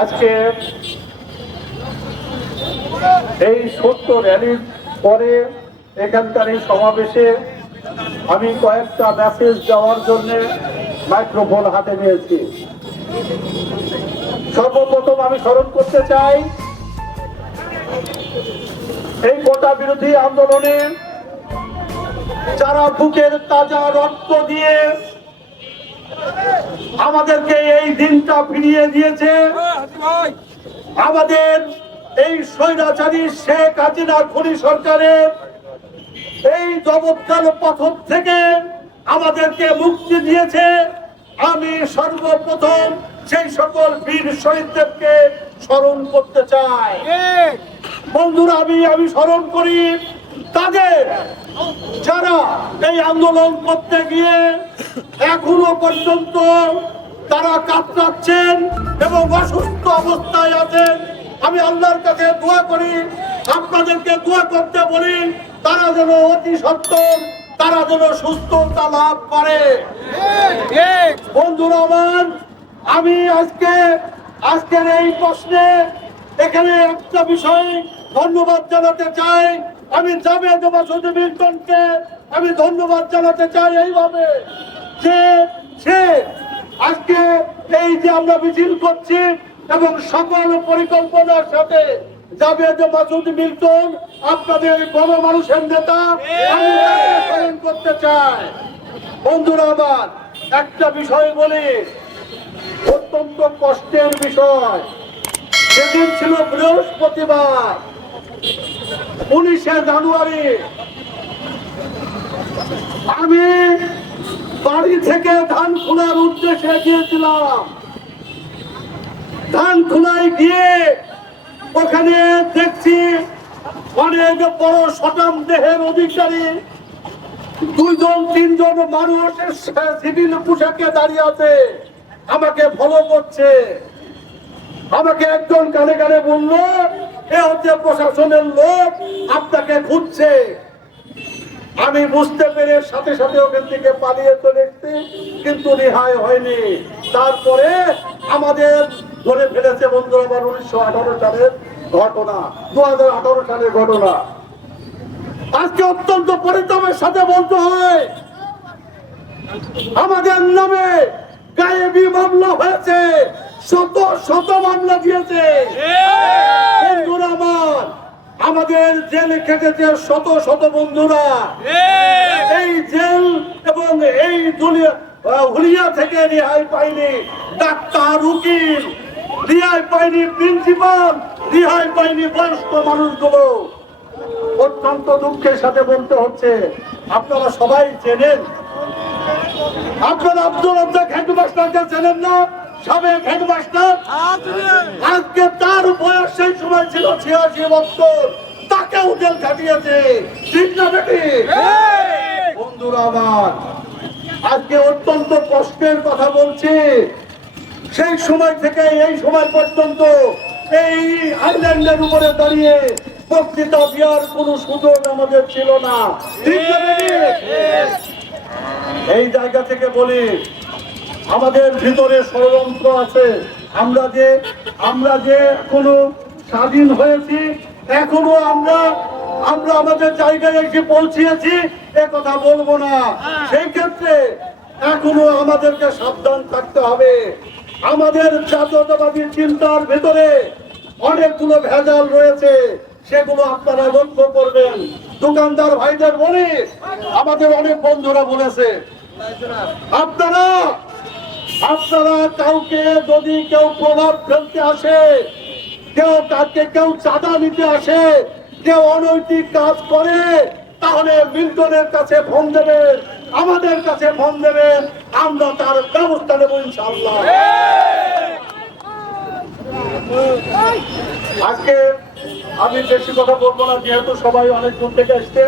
আজকে এই ছোট্ট র্যালির পরে এখানকার এই সমাবেশে আমি কয়েকটা মেসেজ দেওয়ার জন্য মাইক্রোফোন হাতে নিয়েছি। সর্বপ্রথম আমি স্মরণ করতে চাই, এই কোটা বিরোধী আন্দোলনে যারা বুকের তাজা রক্ত দিয়ে আমাদেরকে এই দিনটা ফিরিয়ে দিয়েছে, আমাদের এই স্বৈরাচারী শেখ হাসিনা খুনি সরকারের এই জবৎকার পথর থেকে আমাদেরকে মুক্তি দিয়েছে, আমি সর্বপ্রথম সেই সকল বীর শহীদদেরকে স্মরণ করতে চাই। বন্ধুরা, আমি স্মরণ করি তাদের যারা এই আন্দোলন করতে গিয়ে এখনো পর্যন্ত তারা কাতরাচ্ছেন এবং অসুস্থ অবস্থায় আছেন। আমি আল্লাহর কাছে দোয়া করি, আপনাদেরকে দোয়া করতে বলি, তারা যেন অতি সত্বর তারা যেন সুস্থতা লাভ করে। বন্ধুরা আমার, আমি আজকের এই প্রশ্নে এখানে একটা বিষয় ধন্যবাদ জানাতে চাই। আমি জাভেদ মাসুদ মিল্টনকে আমি ধন্যবাদ জানাতে চাই এইভাবে যে সে আজকে এই যে আমরা মিছিল করছি এবং সকল পরিকল্পনার সাথে জাভেদ মাসুদ মিল্টন আপনাদের গণমানুষের নেতা, আমি তাকে স্মরণ করতে চাই। বন্ধুরা আমার, একটা বিষয় বলি, অত্যন্ত কষ্টের বিষয়। সেদিন ছিল বৃহস্পতিবার, 19শে জানুয়ারি। আমি বাড়ি থেকে ধানখোলার উদ্দেশ্যে গিয়েছিলাম। ধানখোলায় গিয়ে ওখানে দেখছি অনেক বড় সটাম দেহের অধিকারী 2-3জন মানুষ সিভিল পোশাকে দাঁড়িয়ে আছে, আমাকে ফলো করছে। আমাকে একজন কানে কানে বললো, এ হচ্ছে প্রশাসনের লোক, আপনাকে খুঁজছে। আমি বুঝতে পেরে সাথে সাথে ওখান থেকে পালিয়ে চলে এসেছি, কিন্তু রেহাই হয়নি। তারপরে আমাদের ধরে ফেলেছে বন্ধুরা আমার 1918 সালের ঘটনা, 2018 সালের ঘটনা। আজকে অত্যন্ত পরিশ্রমের সাথে বলতে হয়, আমাদের নামে গায়েবী মামলা হয়েছে, শত মামলা দিয়েছে। বন্ধুরা আমার, আমাদের জেলে খেটেছে শত বন্ধুরা। এই জেল এবং এই হুলিয়া থেকে রেহাই পায়নি ডাক্তার, উকিল, রেহাই পায়নি প্রিন্সিপাল, রেহাই পায়নি বয়স্ক মানুষগুলো। অত্যন্ত দুঃখের সাথে বলতে হচ্ছে, আপনারা সবাই চেনেন, আপনারা আব্দুল রাজ্জাক হেডমাস্টারকে চেনেন না? সাবেক হেডমাস্টার, আজকে তার বয়স সেই সময় ছিল 86 বছর, তাকেও জেল খাটিয়েছে, ঠিক না বেটি? বন্ধুরা আমার, আজকে অত্যন্ত কষ্টের কথা বলছি। সেই সময় থেকে এই সময় পর্যন্ত এই আইল্যান্ডের উপরে দাঁড়িয়ে বক্তৃতা দেওয়ার কোন সুযোগ আমাদের ছিল না, ঠিক না বেটি? এই জায়গা থেকে বলি, আমাদের ভিতরে ষড়যন্ত্র আছে। আমরা যে এখনো স্বাধীন হয়েছি, এখনো আমরা আমাদের জায়গায় এসে পৌঁছিয়েছি, এ কথা বলবো না। সেই ক্ষেত্রে এখনো আমাদেরকে সাবধান থাকতে হবে। আমাদের জাতীয়তাবাদী চিন্তার ভিতরে অনেকগুলো ভেজাল রয়েছে, সেগুলো আপনারা লক্ষ্য করবেন। দোকানদার ভাইদের বলি, আমাদের অনেক বন্ধুরা বলেছে, আপনারা কাউকে যদি কেউ প্রভাব ফেলতে আসে, কেউ চাঁদা নিতে আসে, কেউ অনৈতিক কাজ করে, তাহলে মিল্টনের কাছে ফোন দেবেন, আমাদের কাছে ফোন দেবেন, আমরা তার ব্যবস্থা নেব ইনশাআল্লাহ। আজকে আমি বেশি কথা বলবো না, যেহেতু সবাই অনেক দূর থেকে আসছে।